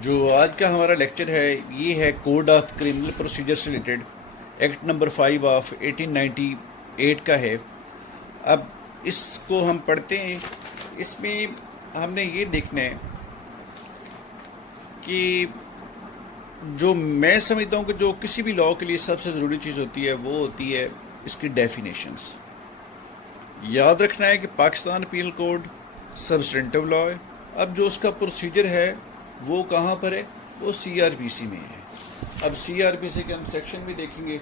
जो आज का हमारा लेक्चर है ये है कोड ऑफ क्रिमिनल प्रोसीजर से रिलेटेड एक्ट नंबर 5 ऑफ 1898 का है। अब इसको हम पढ़ते हैं। इसमें हमने ये देखना है कि जो मैं समझता हूँ कि जो किसी भी लॉ के लिए सबसे ज़रूरी चीज़ होती है वो होती है इसकी डेफिनेशंस। याद रखना है कि Pakistan penal code substantive law है। अब जो उसका प्रोसीजर है वो कहाँ पर है, वो सीआरपीसी में है। अब सीआरपीसी के हम सेक्शन भी देखेंगे।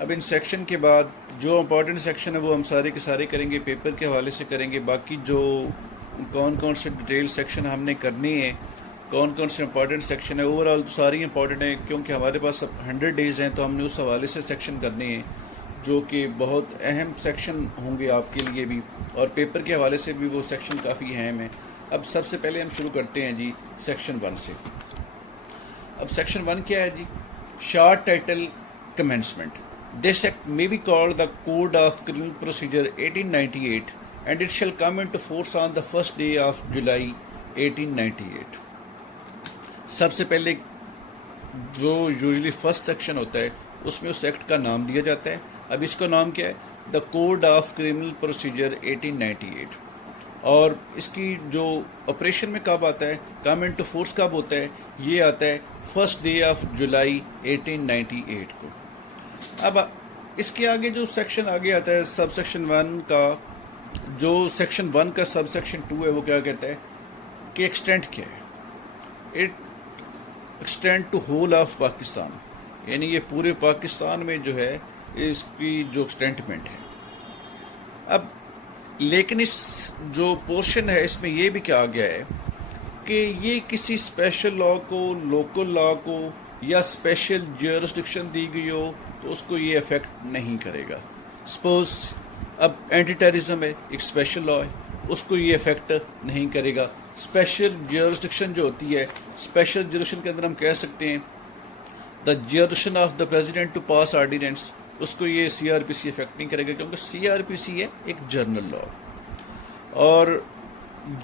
अब इन सेक्शन के बाद जो इम्पोर्टेंट सेक्शन है वो हम सारे के सारे करेंगे, पेपर के हवाले से करेंगे। बाकी जो कौन कौन से डिटेल सेक्शन हमने करने हैं, कौन कौन से इंपॉर्टेंट सेक्शन है, ओवरऑल सारी इंपॉर्टेंट है क्योंकि हमारे पास अब 100 डेज़ हैं तो हमने उस हवाले से सेक्शन करने हैं जो कि बहुत अहम सेक्शन होंगे आपके लिए भी, और पेपर के हवाले से भी वो सेक्शन काफ़ी अहम है। अब सबसे पहले हम शुरू करते हैं जी सेक्शन 1 से। अब सेक्शन 1 क्या है जी? Short title commencement. This act may be called the code of criminal procedure 1898 and it shall come into force on the first day of July 1898। सबसे पहले जो यूजुअली फर्स्ट सेक्शन होता है उसमें उस एक्ट का नाम दिया जाता है। अब इसका नाम क्या है? The code of criminal procedure 1898। और इसकी जो ऑपरेशन में कब आता है, कम इनटू फोर्स कब होता है, ये आता है फर्स्ट डे ऑफ जुलाई 1898 को। अब इसके आगे जो सेक्शन आगे आता है सब सेक्शन 1 का, जो सेक्शन 1 का सब सेक्शन 2 है वो क्या कहता है कि एक्सटेंट क्या है? It extend to whole of Pakistan, यानी ये पूरे पाकिस्तान में जो है इसकी जो एक्सटेंटमेंट है। अब लेकिन इस जो पोर्शन है इसमें ये भी कहा गया है कि ये किसी स्पेशल लॉ को, लोकल लॉ को या स्पेशल ज्यूरिसडिक्शन दी गई हो तो उसको ये अफेक्ट नहीं करेगा। सपोज अब एंटी टेररिज्म है, एक स्पेशल लॉ है, उसको ये अफेक्ट नहीं करेगा। स्पेशल ज्यूरिसडिक्शन जो होती है, स्पेशल ज्यूरिसडिक्शन के अंदर हम कह सकते हैं the jurisdiction of the president to pass ordinance, उसको ये सीआरपीसी इफेक्ट नहीं करेगा क्योंकि सीआरपीसी है एक जर्नल लॉ। और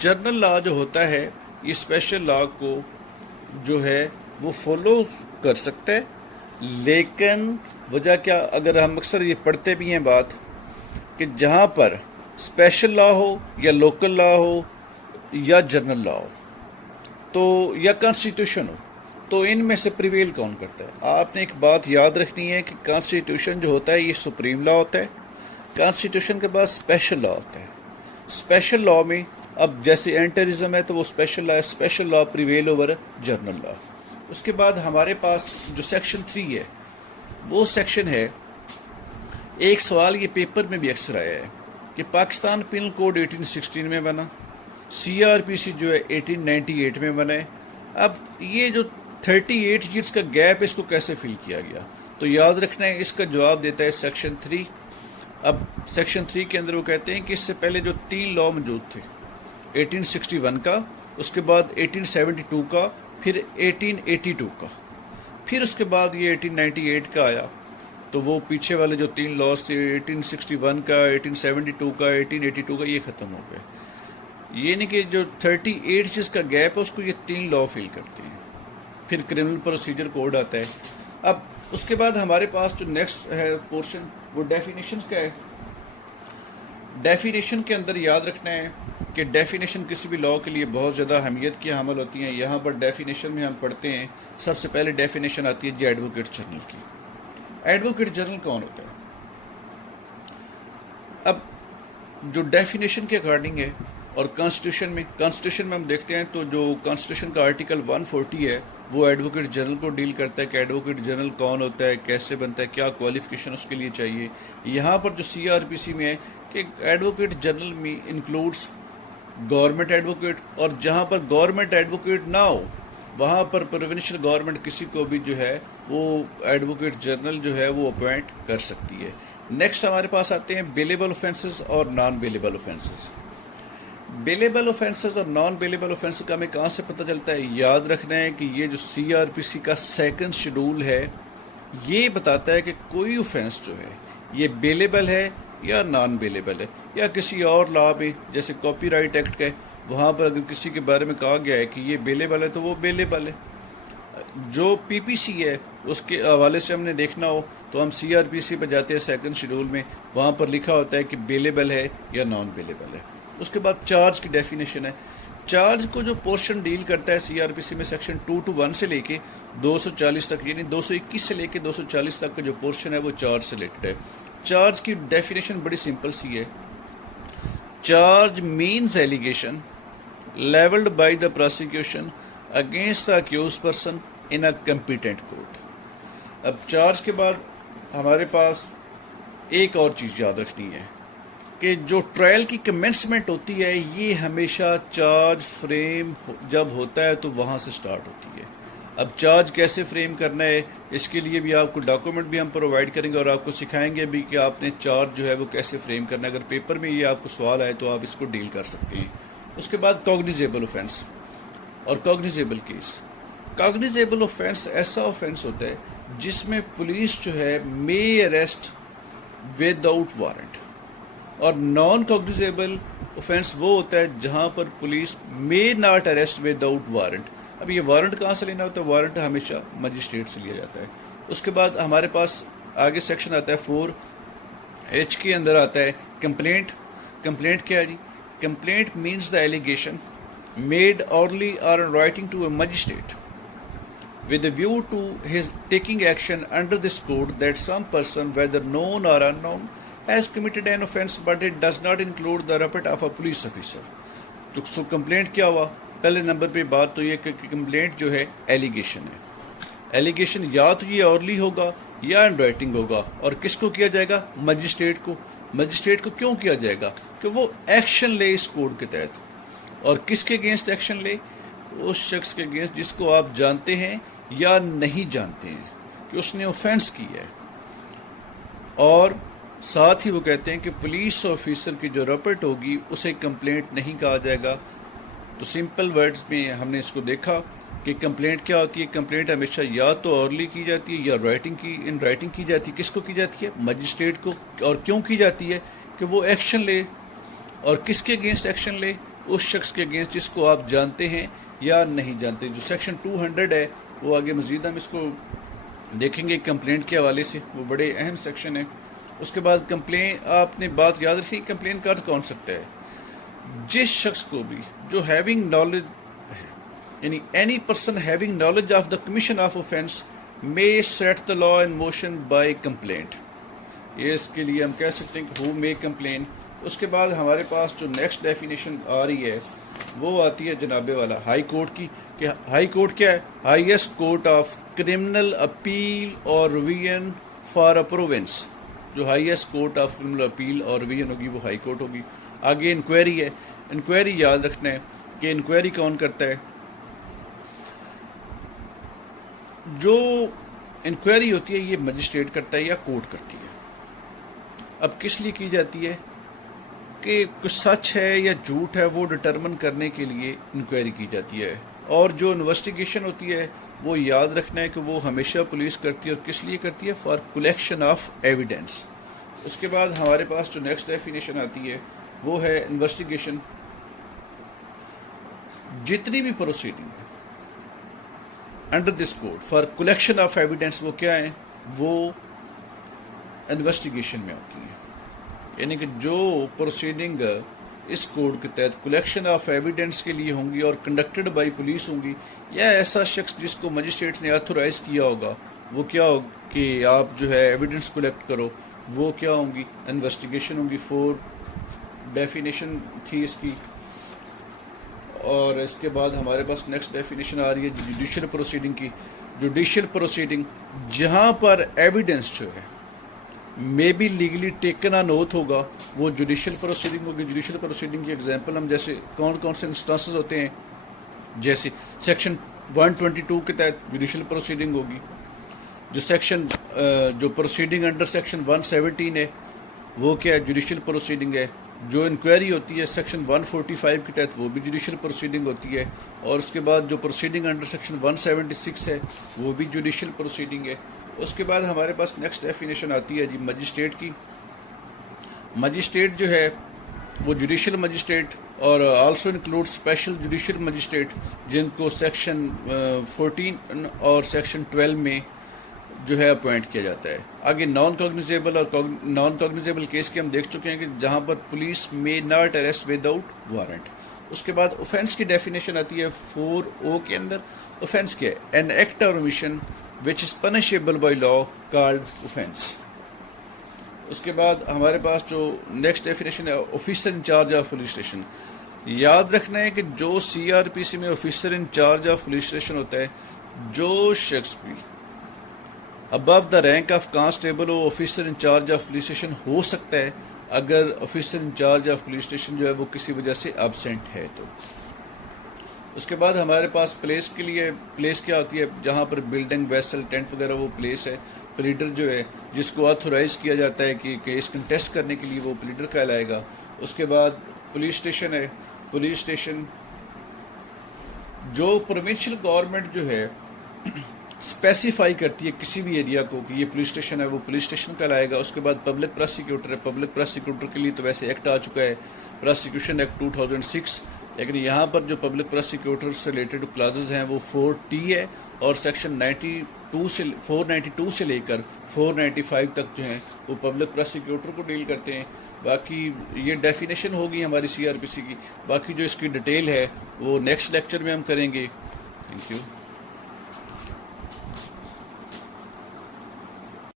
जर्नल लॉ जो होता है ये स्पेशल लॉ को जो है वो फॉलो कर सकता है, लेकिन वजह क्या, अगर हम अक्सर ये पढ़ते भी हैं बात कि जहाँ पर स्पेशल लॉ हो या लोकल लॉ हो या जर्नल लॉ हो तो या कॉन्स्टिट्यूशन हो, तो इनमें से प्रिवेल कौन करता है? आपने एक बात याद रखनी है कि कॉन्स्टिट्यूशन जो होता है ये सुप्रीम लॉ होता है। कॉन्स्टिट्यूशन के बाद स्पेशल लॉ होता है। स्पेशल लॉ में अब जैसे एंटी टेररिज्म है तो वो स्पेशल लॉ है, special law prevail over journal law. उसके बाद हमारे पास जो सेक्शन 3 है वो सेक्शन है, एक सवाल ये पेपर में भी अक्सर आया है कि पाकिस्तान पिनल कोड 1816 में बना, सीआरपीसी जो है 1898 में बना है। अब ये जो 38 ईयर्स का गैप, इसको कैसे फिल किया गया? तो याद रखना है इसका जवाब देता है सेक्शन 3। अब सेक्शन 3 के अंदर वो कहते हैं कि इससे पहले जो 3 लॉ मौजूद थे, 1861 का, उसके बाद 1872 का, फिर 1882 का, फिर उसके बाद ये 1898 का आया, तो वो पीछे वाले जो 3 लॉज थे 1861 का, 1872 का, 1882 का, ये ख़त्म हो गए। ये नहीं कि जो 38 जिसका गैप है उसको ये 3 लॉ फिल करते हैं। फिर क्रिमिनल प्रोसीजर कोड आता है। अब उसके बाद हमारे पास जो नेक्स्ट है पोर्शन वो डेफिनेशन का है। डेफिनेशन के अंदर याद रखना है कि डेफिनेशन किसी भी लॉ के लिए बहुत ज़्यादा अहमियत की हामिल होती हैं। यहाँ पर डेफिनेशन में हम पढ़ते हैं, सबसे पहले डेफिनेशन आती है जी एडवोकेट जनरल की। एडवोकेट जनरल कौन होता है? अब जो डेफिनेशन के अकॉर्डिंग है और कॉन्स्टिट्यूशन में हम देखते हैं तो जो कॉन्स्टिट्यूशन का आर्टिकल 140 है वो एडवोकेट जनरल को डील करता है कि एडवोकेट जनरल कौन होता है, कैसे बनता है, क्या क्वालिफिकेशन उसके लिए चाहिए। यहाँ पर जो सीआरपीसी में है कि एडवोकेट जनरल में इंक्लूड्स गवर्नमेंट एडवोकेट, और जहाँ पर गवर्नमेंट एडवोकेट ना हो वहाँ पर प्रोविंशियल गवर्नमेंट किसी को भी जो है वो एडवोकेट जनरल जो है वो अपॉइंट कर सकती है। नेक्स्ट हमारे पास आते हैं बेलेबल ऑफेंसेस और non bailable offences. Bailable offences और नॉन बेलेबल ऑफेंसेस का हमें कहाँ से पता चलता है? याद रखना है कि ये जो सीआरपीसी का सेकंड शेड्यूल है ये बताता है कि कोई ऑफेंस जो है ये बेलेबल है या नॉन बेलेबल है, या किसी और लॉ में जैसे कॉपीराइट एक्ट के वहाँ पर अगर किसी के बारे में कहा गया है कि ये बेलेबल है तो वो बेलेबल है। जो पीपीसी है उसके हवाले से हमने देखना हो तो हम सीआरपीसी पर जाते हैं सेकंड शेड्यूल में, वहाँ पर लिखा होता है कि बेलेबल है या नॉन बेलेबल है। उसके बाद चार्ज की डेफिनेशन है। चार्ज को जो पोर्शन डील करता है सीआरपीसी में सेक्शन 221 से लेके 240 तक, यानी 221 से लेके 240 तक का जो पोर्शन है वो चार्ज से रिलेटेड है। चार्ज की डेफिनेशन बड़ी सिंपल सी है। Charge means allegation levelled by the prosecution against the accused person in a competent court. अब चार्ज के बाद हमारे पास एक और चीज़ याद रखनी है कि जो ट्रायल की कमेंसमेंट होती है ये हमेशा चार्ज फ्रेम जब होता है तो वहाँ से स्टार्ट होती है। अब चार्ज कैसे फ्रेम करना है इसके लिए भी आपको डॉक्यूमेंट भी हम प्रोवाइड करेंगे और आपको सिखाएंगे भी कि आपने चार्ज जो है वो कैसे फ्रेम करना है। अगर पेपर में ये आपको सवाल आए तो आप इसको डील कर सकते हैं। उसके बाद कॉग्निजेबल ऑफेंस और कॉग्निजेबल केस। कॉग्निजेबल ऑफेंस ऐसा ऑफेंस होता है जिसमें पुलिस जो है मे अरेस्ट विदाउट वारंट, और नॉन कॉग्निजेबल ऑफेंस वो होता है जहां पर police may not arrest without warrant. अब ये वारंट कहाँ से लेना होता है? वारंट हमेशा मजिस्ट्रेट से लिया जाता है। उसके बाद हमारे पास आगे सेक्शन आता है 4H के अंदर आता है कंप्लेंट। कंप्लेंट क्या है जी? Complaint means the allegation made orally or in writing to a magistrate with a view to his taking action under this code that some person, whether known or unknown, has committed an offence, but it does not include the report of a police officer। तो complaint क्या हुआ? पहले number पे बात तो ये कि complaint जो है एलिगेशन है। एलिगेशन या तो ये ऑरली होगा या इन राइटिंग होगा, और किसको किया जाएगा? मजिस्ट्रेट को। मजिस्ट्रेट को क्यों किया जाएगा? कि वो एक्शन ले इस कोड के तहत, और किसके अगेंस्ट एक्शन ले? उस शख्स के अगेंस्ट जिसको आप जानते हैं या नहीं जानते हैं कि उसने ऑफेंस की है। और साथ ही वो कहते हैं कि पुलिस ऑफिसर की जो रिपोर्ट होगी उसे कंप्लेंट नहीं कहा जाएगा। तो सिंपल वर्ड्स में हमने इसको देखा कि कंप्लेंट क्या होती है। कंप्लेंट हमेशा या तो ऑरली की जाती है या इन राइटिंग की जाती है। किसको की जाती है? मजिस्ट्रेट को। और क्यों की जाती है? कि वो एक्शन ले, और किसके अगेंस्ट एक्शन ले? उस शख्स के अगेंस्ट जिसको आप जानते हैं या नहीं जानते। जो सेक्शन 200 है वो आगे मज़ीद हम इसको देखेंगे कंप्लेंट के हवाले से, वो बड़े अहम सेक्शन है। उसके बाद कंप्लेन, आपने बात याद रखी, कंप्लेन का अर्थ कौन सकता है? जिस शख्स को भी जो हैविंग नॉलेज है, यानी any person having knowledge of the commission of offence may set the law in motion by complaint. ये इसके लिए हम कह सकते हैं कि हु मे कंप्लेन। उसके बाद हमारे पास जो नेक्स्ट डेफिनेशन आ रही है वो आती है जनाबे वाला हाई कोर्ट की। कि हाई कोर्ट क्या है? Highest court of criminal appeal और रिवीजन फॉर अ प्रोविंस। जो highest court of criminal appeal और रिवीजन होगी वो हाई कोर्ट होगी। आगे इंक्वायरी है। इंक्वायरी याद रखना है कि इंक्वायरी कौन करता है? जो इंक्वायरी होती है ये मजिस्ट्रेट करता है या कोर्ट करती है। अब किस लिए की जाती है? कि कुछ सच है या झूठ है वो डिटरमिन करने के लिए इंक्वायरी की जाती है। और जो इन्वेस्टिगेशन होती है वो याद रखना है कि वो हमेशा पुलिस करती है। और किस लिए करती है? For collection of evidence. उसके बाद हमारे पास जो नेक्स्ट डेफिनेशन आती है वो है इन्वेस्टिगेशन। जितनी भी प्रोसीडिंग है under this code for collection of evidence वो क्या है? वो इन्वेस्टिगेशन में आती है। यानी कि जो प्रोसीडिंग इस कोड के तहत कलेक्शन ऑफ एविडेंस के लिए होंगी और कंडक्टेड बाय पुलिस होंगी, या ऐसा शख्स जिसको मजिस्ट्रेट ने ऑथोराइज किया होगा, वो क्या हो कि आप जो है एविडेंस कलेक्ट करो, वो क्या होंगी? इन्वेस्टिगेशन होंगी। 4 डेफिनेशन थी इसकी। और इसके बाद हमारे पास नेक्स्ट डेफिनेशन आ रही है जुडिशियल प्रोसीडिंग की। जुडिशियल प्रोसीडिंग जहाँ पर एविडेंस जो है may be legally taken on oath होगा वो जुडिशियल प्रोसीडिंग होगी। जुडिशियल प्रोसीडिंग की एग्जांपल हम जैसे कौन कौन से इंस्टांसेस होते हैं, जैसे सेक्शन 122 के तहत जुडिशियल प्रोसीडिंग होगी। जो सेक्शन जो प्रोसीडिंग अंडर सेक्शन 117 है वो क्या है? जुडिशियल प्रोसीडिंग है। जो इंक्वायरी होती है सेक्शन 145 के तहत वो भी जुडिशियल प्रोसीडिंग होती है। और उसके बाद जो प्रोसीडिंग अंडर सेक्शन 176 है वो भी जुडिशियल प्रोसीडिंग है। उसके बाद हमारे पास नेक्स्ट डेफिनेशन आती है जी मजिस्ट्रेट की। मजिस्ट्रेट जो है वो जुडिशियल मजिस्ट्रेट और also include special judicial magistrate, जिनको सेक्शन 14 और सेक्शन 12 में जो है अपॉइंट किया जाता है। आगे नॉन कॉग्निजेबल और नॉन कॉग्निजेबल केस के हम देख चुके हैं कि जहां पर police may not arrest without warrant. उसके बाद ऑफेंस की डेफिनेशन आती है 4O के अंदर। ऑफेंस क्या है? एन एक्ट और omission which is punishable by law called offence. उसके बाद हमारे पास जो नेक्स्ट डेफिनेशन है officer in charge of police station. याद रखना है कि जो CRPC में officer in charge of police station होता है, जो शख्स भी above the rank of constable वो officer in charge of police station हो सकता है, अगर officer in charge of police station जो है वो किसी वजह से एब्सेंट है तो। उसके बाद हमारे पास प्लेस के लिए, प्लेस क्या होती है? जहाँ पर बिल्डिंग, वेसल, टेंट वगैरह वो प्लेस है। प्लीडर जो है जिसको ऑथोराइज किया जाता है कि केस कंटेस्ट करने के लिए, वो प्लीडर कहलाएगा। उसके बाद पुलिस स्टेशन है। पुलिस स्टेशन जो प्रोविंशियल गवर्नमेंट जो है स्पेसिफाई करती है किसी भी एरिया को कि ये पुलिस स्टेशन है, वो पुलिस स्टेशन कहलाएगा। उसके बाद पब्लिक प्रोसिक्यूटर है। पब्लिक प्रोसिक्यूटर के लिए तो वैसे एक्ट आ चुका है, प्रोसिक्यूशन एक्ट 2006, लेकिन यहाँ पर जो पब्लिक प्रोसिक्यूटर से रिलेटेड क्लाजेज हैं वो 4T है और सेक्शन 492 से लेकर 495 तक जो हैं वो पब्लिक प्रोसिक्यूटर को डील करते हैं। बाकी ये डेफिनेशन होगी हमारी CRPC की। बाकी जो इसकी डिटेल है वो नेक्स्ट लेक्चर में हम करेंगे। Thank you.